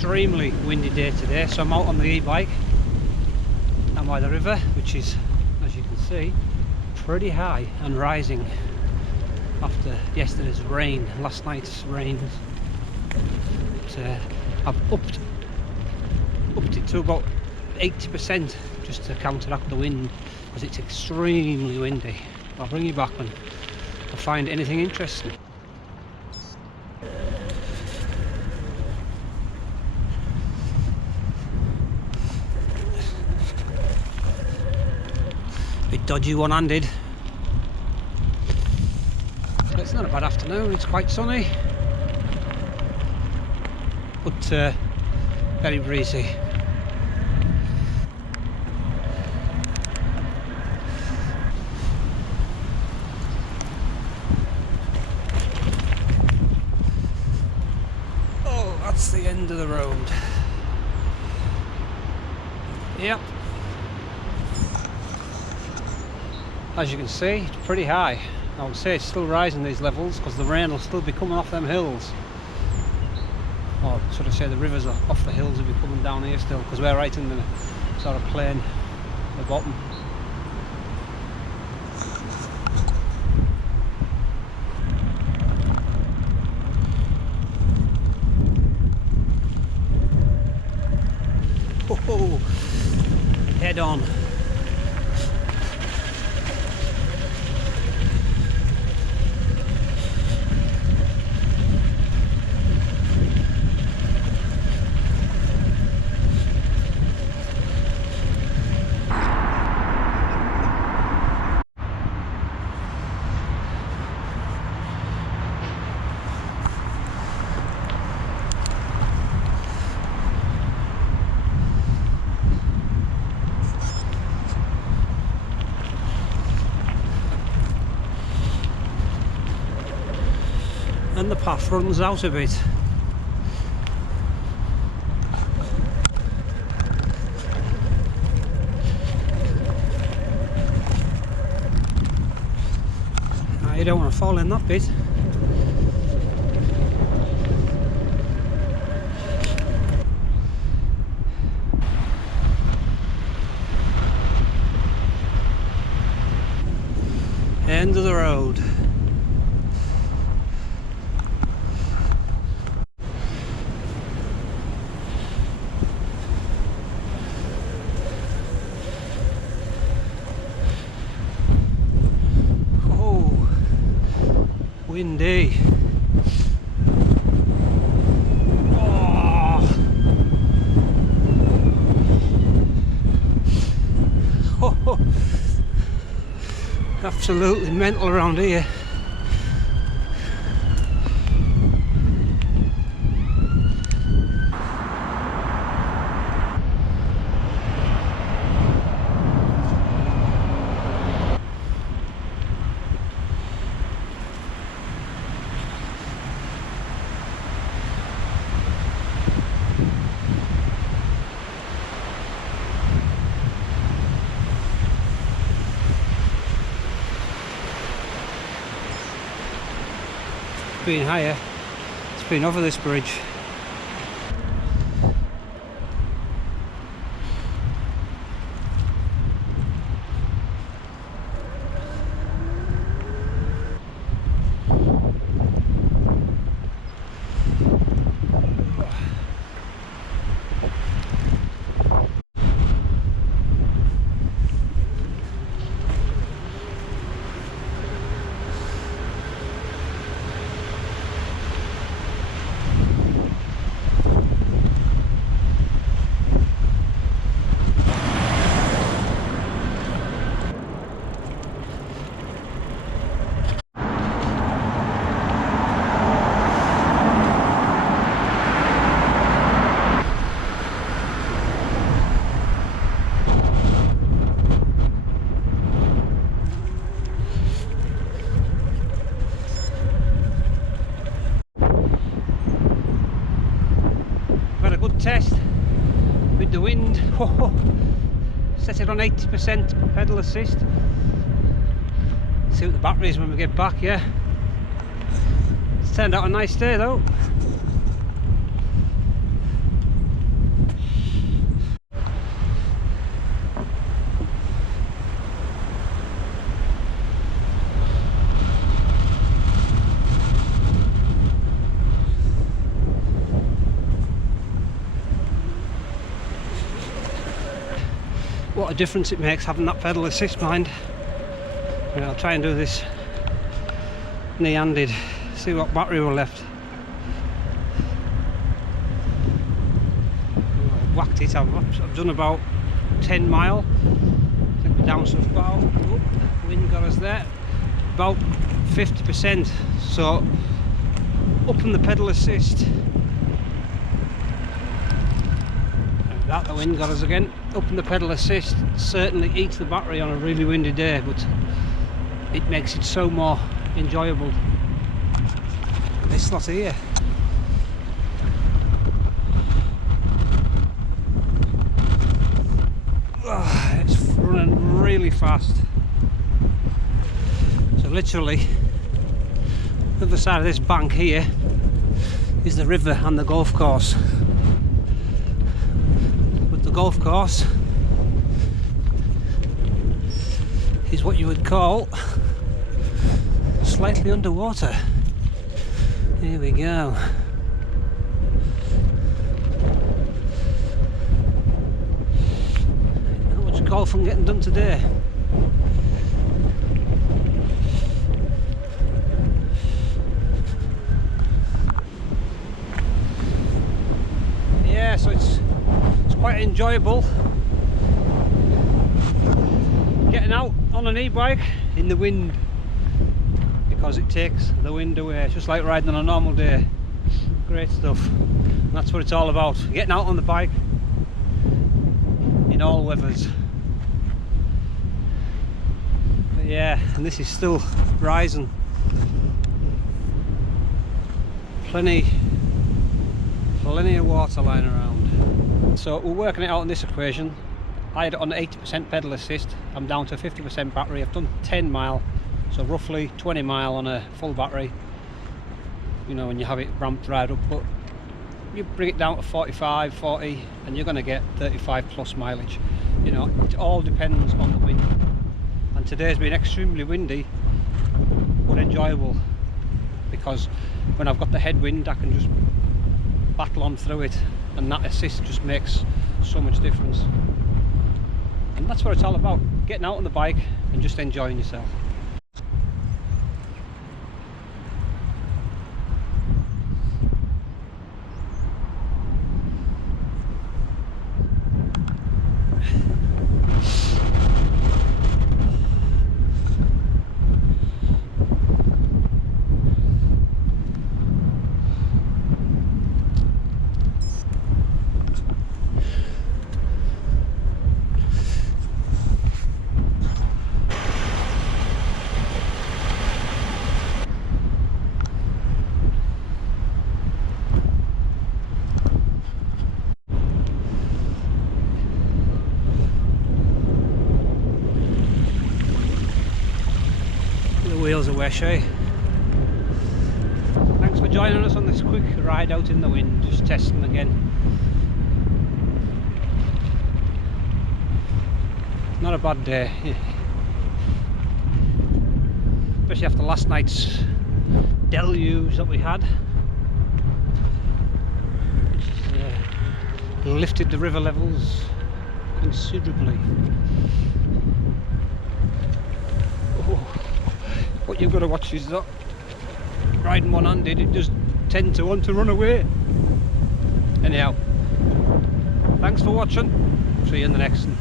extremely windy day today, so I'm out on the e-bike and by the river, which is, as you can see, pretty high and rising after yesterday's rain, last night's rains. I've upped it to about 80% just to counteract the wind, because it's extremely windy. I'll bring you back when I find anything interesting. Bit dodgy one-handed, but it's not a bad afternoon. It's quite sunny, but very breezy. Oh, that's the end of the road. Yep. As you can see, it's pretty high. I would say it's still rising these levels because the rain will still be coming off them hills. Or should I say the rivers are off the hills will be coming down here still, because we're right in the sort of plain at the bottom. Oh, head on. And the path runs out a bit. Now you don't want to fall in that bit. End of the road. Windy. Oh. Oh. Absolutely mental around here. Been higher, it's been over this bridge. Test with the wind. Set it on 80% pedal assist. See what the battery is when we get back. Yeah, it's turned out a nice day though. what a difference it makes having that pedal assist, mind. And I'll try and do this knee-handed, see what battery we're left. I've whacked it, I've done about 10 mile. I think we're down to about, oh, wind got us there, about 50%. So upping the pedal assist. That the wind got us again. Upping the pedal assist certainly eats the battery on a really windy day, but it makes it so more enjoyable. This lot here. It's running really fast. So literally, the other side of this bank here is the river and the golf course. But the golf course is what you would call slightly underwater. Here we go. Not much golfing getting done today. Yeah, so it's quite enjoyable getting out on an e-bike in the wind, because it takes the wind away. It's just like riding on a normal day. Great stuff. And that's what it's all about, getting out on the bike in all weathers. But yeah, and this is still rising. Plenty of water lying around. So we're working it out in this equation. I had it on 80% pedal assist. I'm down to 50% battery. I've done 10 mile, so roughly 20 mile on a full battery, you know, when you have it ramped right up. But you bring it down to 45, 40 and you're going to get 35 plus mileage. You know, it all depends on the wind, and today's been extremely windy but enjoyable, because when I've got the headwind I can just battle on through it, and that assist just makes so much difference. And that's what it's all about, getting out on the bike and just enjoying yourself. Wheels are washy. Thanks for joining us on this quick ride out in the wind, just testing again. Not a bad day, especially after last night's deluge that we had. Lifted the river levels considerably. What you've got to watch is that riding one-handed, it does tend to want to run away. Anyhow, thanks for watching. See you in the next one.